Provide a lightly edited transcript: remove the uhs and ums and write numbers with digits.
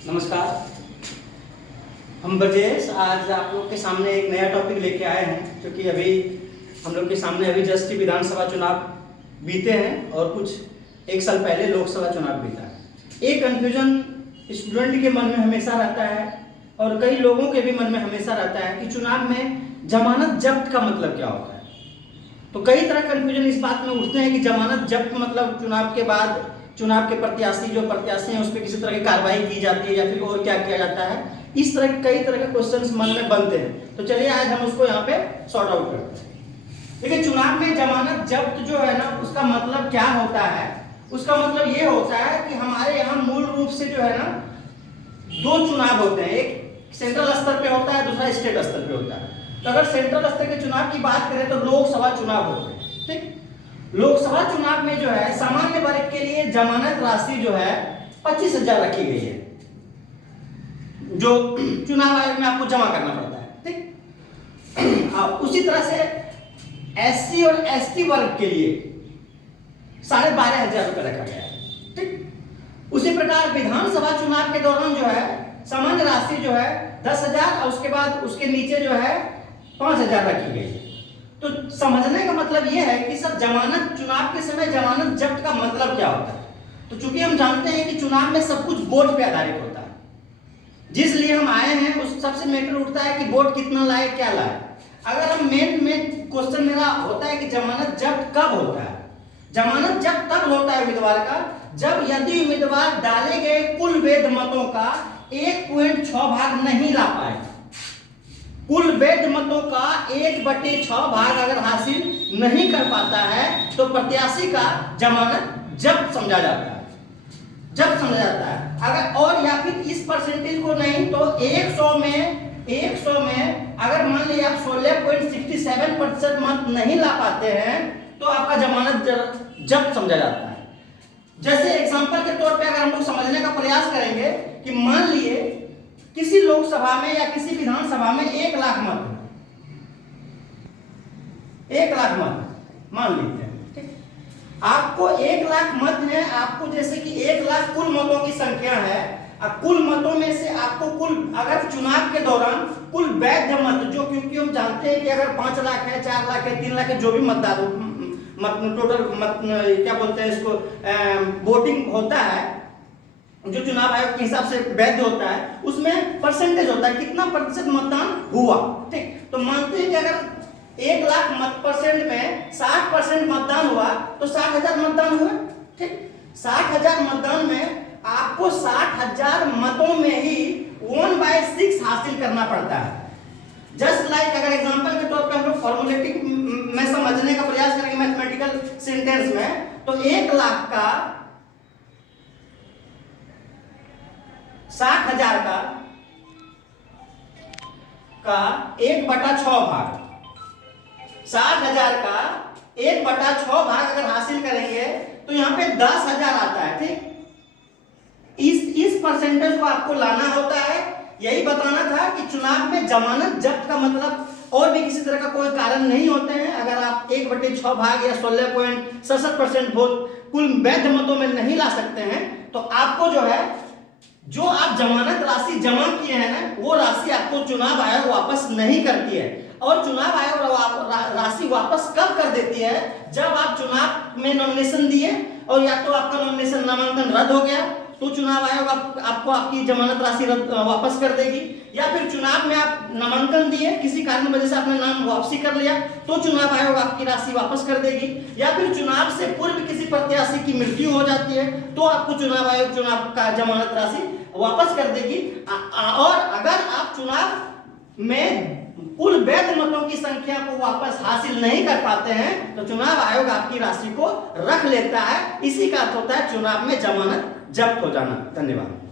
नमस्कार। हम ब्रजेश आज आप लोग के सामने एक नया टॉपिक लेके आए हैं, क्योंकि अभी हम लोग के सामने अभी जस्ट विधानसभा चुनाव बीते हैं और कुछ एक साल पहले लोकसभा चुनाव बीता है। एक कन्फ्यूजन स्टूडेंट के मन में हमेशा रहता है और कई लोगों के भी मन में हमेशा रहता है कि चुनाव में जमानत जब्त का मतलब क्या होता है। तो कई तरह कन्फ्यूजन इस बात में उठते हैं कि जमानत जब्त मतलब चुनाव के बाद चुनाव के प्रत्याशी हैं उस पर किसी तरह की कार्रवाई की जाती है या फिर और क्या किया जाता है। इस तरह कई तरह के क्वेश्चंस मन में बनते हैं। तो चलिए आज हम उसको यहाँ पे सॉर्ट आउट करते हैं। देखिए, चुनाव में जमानत जब्त जो है ना, उसका मतलब क्या होता है। उसका मतलब ये होता है कि हमारे यहाँ मूल रूप से जो है ना दो चुनाव होते हैं, एक सेंट्रल स्तर पे होता है, दूसरा स्टेट स्तर पे होता है। तो अगर सेंट्रल स्तर के चुनाव की बात करें तो लोकसभा चुनाव होते हैं। ठीक, लोकसभा चुनाव में जो है सामान्य वर्ग के लिए जमानत राशि जो है 25,000 रखी गई है, जो चुनाव आयोग में आपको जमा करना पड़ता है। ठीक, उसी तरह से एससी और एसटी वर्ग के लिए 12,500 रुपये रखा गया है। ठीक, उसी प्रकार विधानसभा चुनाव के दौरान जो है सामान्य राशि जो है 10,000 और उसके बाद उसके नीचे जो है 5,000 रखी गई है। तो समझने का मतलब यह है कि सर जमानत चुनाव के समय जमानत जब्त का मतलब क्या होता है। तो चूंकि हम जानते हैं कि चुनाव में सब कुछ वोट पे आधारित होता है, जिस लिए हम आए हैं उस सबसे मैटर उठता है कि वोट कितना लाए, क्या लाए। अगर हम मेन क्वेश्चन मेरा होता है कि जमानत जब्त कब होता है। जमानत जब्त तब होता है उम्मीदवार का जब यदि उम्मीदवार डाले गए कुल वैध मतों का 1.6 भाग नहीं ला पाए। कुल वैध मतों का 1/6 भाग अगर हासिल नहीं कर पाता है तो प्रत्याशी का जमानत जब्त समझा जाता है, जब्त समझा जाता है। अगर और या फिर इस परसेंटेज को नहीं तो 100 में अगर मान लीजिए आप 16.67% मत नहीं ला पाते हैं तो आपका जमानत जब्त समझा जाता है। जैसे एग्जांपल के तौर पे अगर हम लोग समझने का प्रयास करेंगे कि मान लिए किसी लोकसभा में या किसी विधानसभा में 1 लाख मत, 1 लाख मत मान लीजिए। ठीक, आपको 1 लाख मत है, आपको जैसे कि 1 लाख कुल मतों की संख्या है। कुल मतों में से आपको कुल अगर चुनाव के दौरान कुल वैध मत जो, क्योंकि हम जानते हैं कि अगर 5 लाख है, 4 लाख है, 3 लाख है, जो भी मतदार मत टोटल मत क्या बोलते हैं इसको वोटिंग होता है जो चुनाव आयोग के हिसाब से वैध होता है, उसमें परसेंटेज होता है कितना प्रतिशत मतदान हुआ। ठीक, तो मानते हैं कि अगर 1 लाख मत परसेंट में 60% मतदान हुआ तो 60,000 मतदान हुआ। ठीक, 60,000 मतदान में आपको 60,000 मतों में ही 1/6 हासिल करना पड़ता है। जस्ट लाइक अगर एग्जांपल के तौर पे हम लोग फॉर्मूलेटिक में समझने का प्रयास करेंगे मैथमेटिकल सेंटेंस में, तो 1 लाख का 60,000 का 1/6 भाग, 60,000 का 1/6 भाग अगर हासिल करेंगे तो यहाँ पे 10,000 आता है। ठीक, इस परसेंटेज को आपको लाना होता है। यही बताना था कि चुनाव में जमानत जब्त का मतलब और भी किसी तरह का कोई कारण नहीं होते हैं। अगर आप 1/6 भाग या 16.67% वोट कुल वैध मतों में नहीं ला सकते हैं तो आपको जो है जो आप जमानत राशि जमा किए हैं ना, वो राशि आपको चुनाव आयोग वापस नहीं करती है। और चुनाव आयोग राशि वापस कब कर देती है, जब आप चुनाव में नॉमिनेशन दिए और या तो आपका नॉमिनेशन नामांकन रद्द हो गया तो चुनाव आयोग आपको आपकी जमानत राशि वापस कर देगी, या फिर चुनाव में आप नामांकन दिए किसी कारण वजह से आपने नाम वापसी कर लिया तो चुनाव आयोग आपकी राशि वापस कर देगी, या फिर चुनाव से पूर्व किसी प्रत्याशी की मृत्यु हो जाती है तो आपको चुनाव आयोग चुनाव का जमानत राशि वापस कर देगी। और अगर आप चुनाव में कुल वैध मतों की संख्या को वापस हासिल नहीं कर पाते हैं तो चुनाव आयोग आपकी राशि को रख लेता है। इसी का अर्थ होता है चुनाव में जमानत जब्त हो जाना। धन्यवाद।